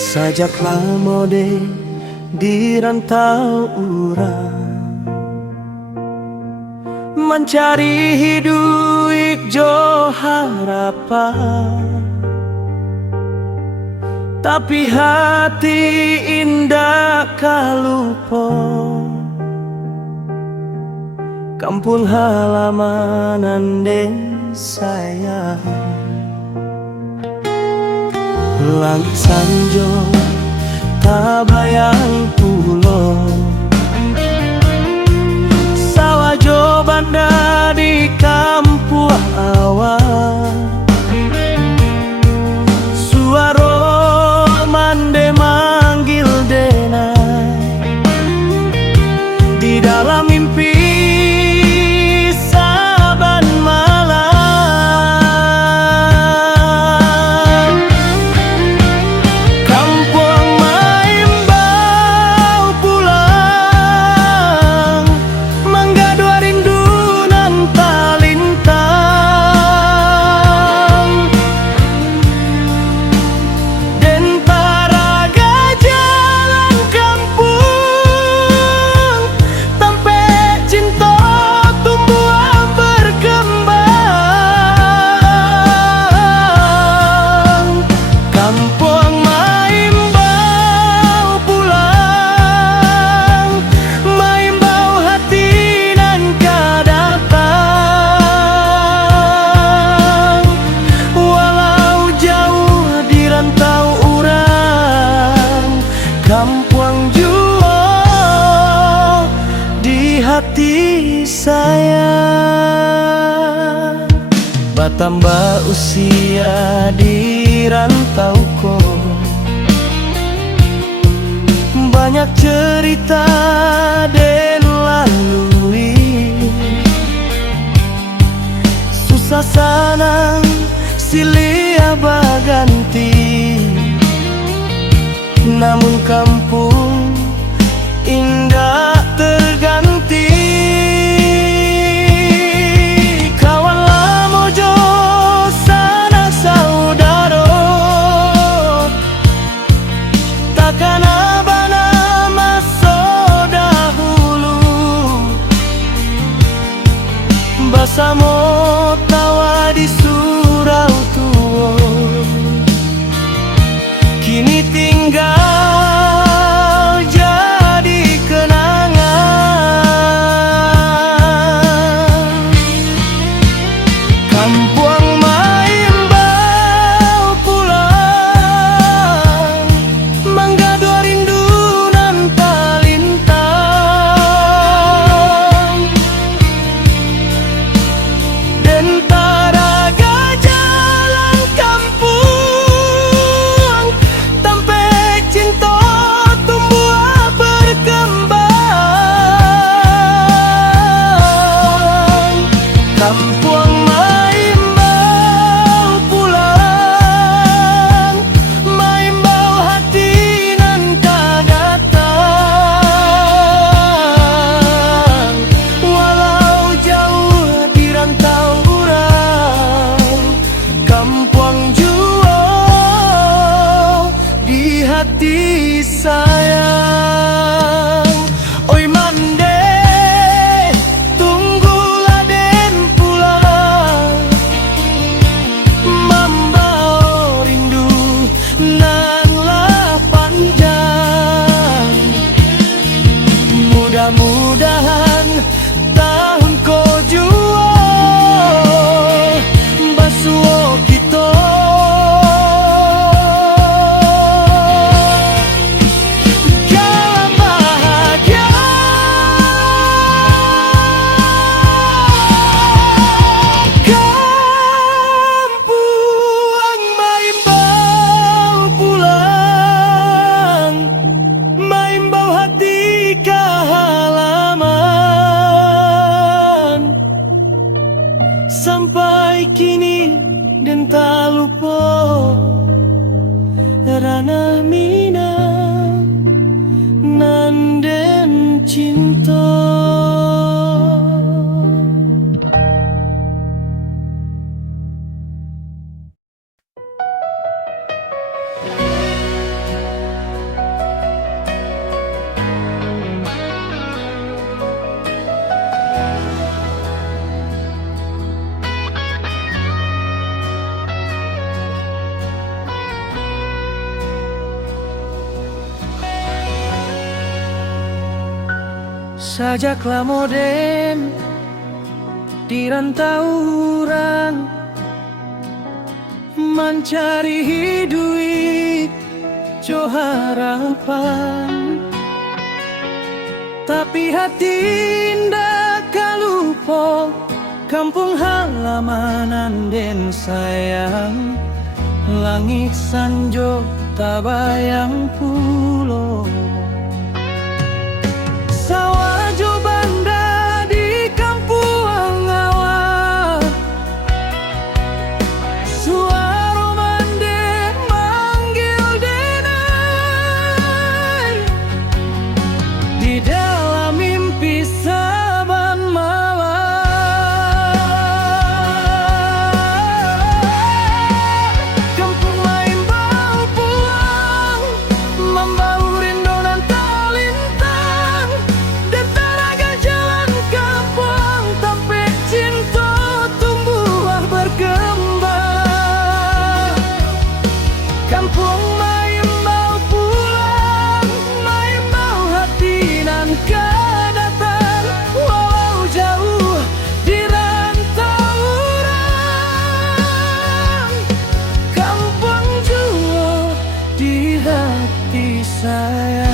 Sajaklah mode di rantau urang, mencari hidup jo harapan. Tapi hati indah kalupo, kampung halaman anden sayang. Langit sanjo tabayang pulo, sawah jo banda di kampung awan. Suaro mande manggil denai di dalam mimpi saban malam. Kampung Maimbau pulang, menggadu rindu nan talintang. Dentara jalan kampung, tampe cinta tumbuh berkembang. Kampung Maimbau pulang, Maimbau hati nan kadatang. Walau jauh di rantau urang, kampung jua di hati saya. Bertambah usia di rantauku, banyak cerita den lalui. Susah sanang silih baganti, namun kampung indah terganti. Kawan lamo jo sana saudaro, takkan abana masa dahulu. Bersama tawa di surau tua, kini tinggal jadi kenangan. Kampung Maimbau pulang, menggadu rindu nan talintang. Dentara jalan kampung, tampe cinta tumbuh berkembang. Kampung Maimbau pulang, Maimbau hati nan kadatang. Walau jauh di rantau urang, kampung jua di hati sayang. Oi mande, tunggulah den pulang, membawa rindu nan lah panjang. Mudah-mudahan tahun ko jua basuo kita. Jalan bahagia, kampung Maimbau pulang, Maimbau hati ka halaman. Sampai kini den tak lupa rana minang nan den cinta. sajaklah modern di rantau orang mencari duit jo harapan, tapi hati ndak kalupo kampung halaman den sayang, langit sanjo tabayang pulo. Sawah jo banda di kampung awal, suara mande manggil denai di dalam mimpi saban malam. Kampung lain bau pulang, membau rindu dan talintang, dan teraga jalan kampung sampai cinta tumbuh berkembang. Kampung main bau pulang, main bau hati dan kedatang, walau jauh di rantau orang. Kampung jua di hati sayang.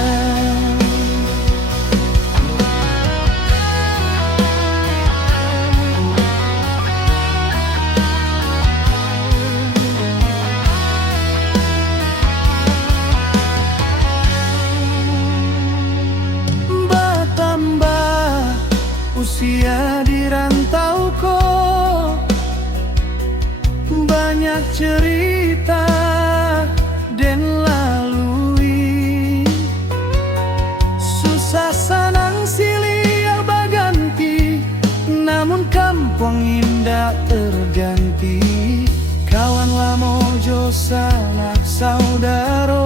Bertambah usia di rantau ko, banyak cerita dan lalui, susah senang silih berganti, namun kampung indah terganti. Kawan lamo jo sanak saudaro,